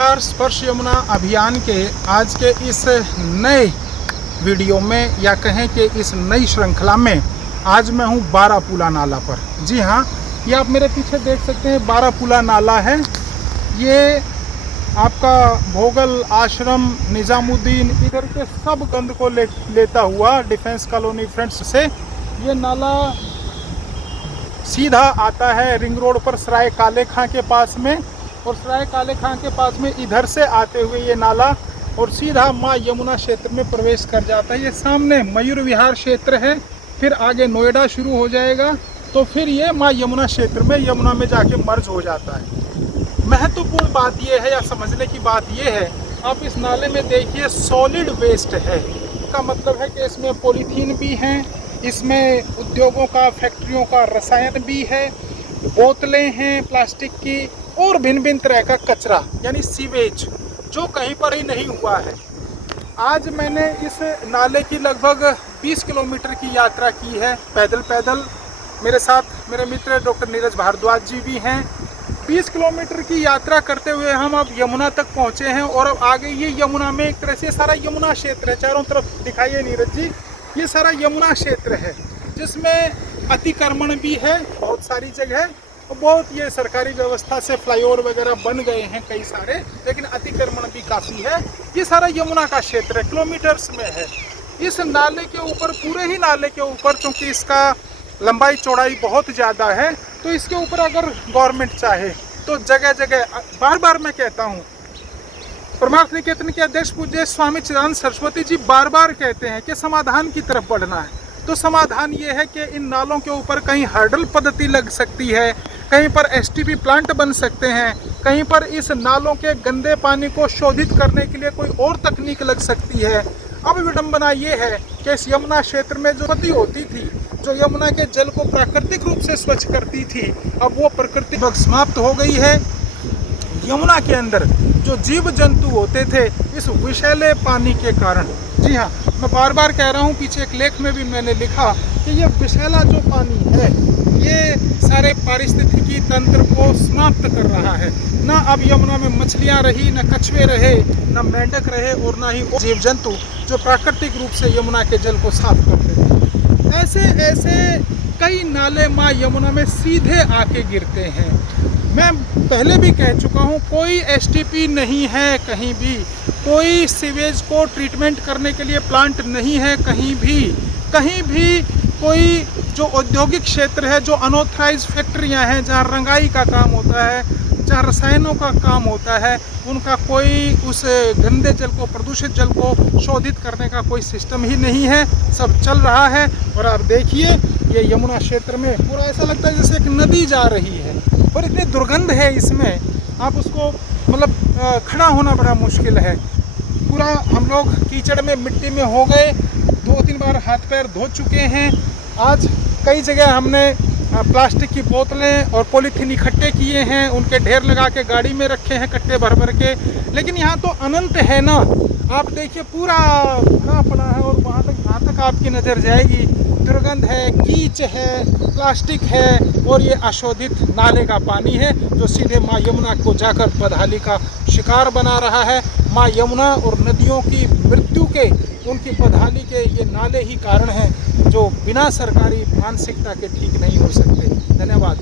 स्पर्श यमुना अभियान के आज के इस नए वीडियो में या कहें कि इस नई श्रृंखला में आज मैं हूं बारापुला नाला पर। जी हां, ये आप मेरे पीछे देख सकते हैं बारापुला नाला है। ये आपका भोगल आश्रम, निज़ामुद्दीन, इधर के सब गंद को लेता हुआ डिफेंस कॉलोनी फ्रंट्स से ये नाला सीधा आता है रिंग रोड पर सराय काले खां के पास में, और सराय काले खां के पास में इधर से आते हुए ये नाला और सीधा माँ यमुना क्षेत्र में प्रवेश कर जाता है। ये सामने मयूर विहार क्षेत्र है, फिर आगे नोएडा शुरू हो जाएगा, तो फिर ये माँ यमुना क्षेत्र में यमुना में जाके मर्ज हो जाता है। महत्वपूर्ण बात ये है या समझने की बात ये है, आप इस नाले में देखिए सॉलिड वेस्ट है। इसका मतलब है कि इसमें पॉलीथीन भी हैं, इसमें उद्योगों का, फैक्ट्रियों का रसायन भी है, बोतलें हैं प्लास्टिक की, और भिन्न भिन्न तरह का कचरा यानी सीवेज जो कहीं पर ही नहीं हुआ है। आज मैंने इस नाले की लगभग 20 किलोमीटर की यात्रा की है पैदल। मेरे साथ मेरे मित्र डॉक्टर नीरज भारद्वाज जी भी हैं। 20 किलोमीटर की यात्रा करते हुए हम अब यमुना तक पहुंचे हैं, और अब आगे ये यमुना में एक तरह से सारा यमुना क्षेत्र है। चारों तरफ दिखाइए नीरज जी, ये सारा यमुना क्षेत्र है जिसमें अतिक्रमण भी है बहुत सारी जगह, और बहुत ये सरकारी व्यवस्था से फ्लाईओवर वगैरह बन गए हैं कई सारे, लेकिन अतिक्रमण भी काफ़ी है। ये सारा यमुना का क्षेत्र है, किलोमीटर्स में है। इस नाले के ऊपर, पूरे ही नाले के ऊपर, चूँकि इसका लंबाई चौड़ाई बहुत ज़्यादा है, तो इसके ऊपर अगर गवर्नमेंट चाहे तो जगह जगह, बार बार मैं कहता हूँ, परमार्थ निकेतन के अध्यक्ष पूज्य स्वामी चिदानंद सरस्वती जी बार बार कहते हैं कि समाधान की तरफ बढ़ना है। तो समाधान ये है कि इन नालों के ऊपर कहीं हर्डल पद्धति लग सकती है, कहीं पर एसटीपी प्लांट बन सकते हैं, कहीं पर इस नालों के गंदे पानी को शोधित करने के लिए कोई और तकनीक लग सकती है। अब विडंबना ये है कि इस यमुना क्षेत्र में जो उत्पत्ति होती थी, जो यमुना के जल को प्राकृतिक रूप से स्वच्छ करती थी, अब वो प्रकृति समाप्त हो गई है। यमुना के अंदर जो जीव जंतु होते थे इस विषैले पानी के कारण, जी हाँ, मैं बार बार कह रहा हूँ, पीछे एक लेख में भी मैंने लिखा कि ये विषैला जो पानी है ये सारे पारिस्थितिकी तंत्र को समाप्त कर रहा है। ना अब यमुना में मछलियाँ रही, ना कछुए रहे, ना मेंढक रहे, और ना ही जीव जंतु जो प्राकृतिक रूप से यमुना के जल को साफ करते थे। ऐसे ऐसे कई नाले माँ यमुना में सीधे आके गिरते हैं। मैं पहले भी कह चुका हूँ, कोई एसटीपी नहीं है कहीं भी, कोई सीवेज को ट्रीटमेंट करने के लिए प्लांट नहीं है कहीं भी कोई जो औद्योगिक क्षेत्र है, जो अनऑथराइज फैक्ट्रियां हैं, जहाँ रंगाई का काम होता है, जहाँ रसायनों का काम होता है, उनका कोई उस गंदे जल को, प्रदूषित जल को शोधित करने का कोई सिस्टम ही नहीं है। सब चल रहा है, और आप देखिए ये यमुना क्षेत्र में पूरा ऐसा लगता है जैसे एक नदी जा रही है, और इतनी दुर्गंध है इसमें, आप उसको मतलब खड़ा होना बड़ा मुश्किल है। पूरा हम लोग कीचड़ में, मिट्टी में हो गए, 2-3 बार हाथ पैर धो चुके हैं। आज कई जगह हमने प्लास्टिक की बोतलें और पॉलीथीन इकट्ठे किए हैं, उनके ढेर लगा के गाड़ी में रखे हैं कट्टे भर भर के, लेकिन यहाँ तो अनंत है ना। आप देखिए पूरा भरा पड़ा है, और वहाँ तक आपकी नज़र जाएगी, दुर्गंध है, कीच है, प्लास्टिक है, और ये अशोधित नाले का पानी है जो सीधे माँ यमुना को जाकर बदहाली का शिकार बना रहा है। माँ यमुना और नदियों की मृत्यु के, उनकी बदहाली के ये नाले ही कारण हैं जो बिना सरकारी मानसिकता के ठीक नहीं हो सकते। धन्यवाद।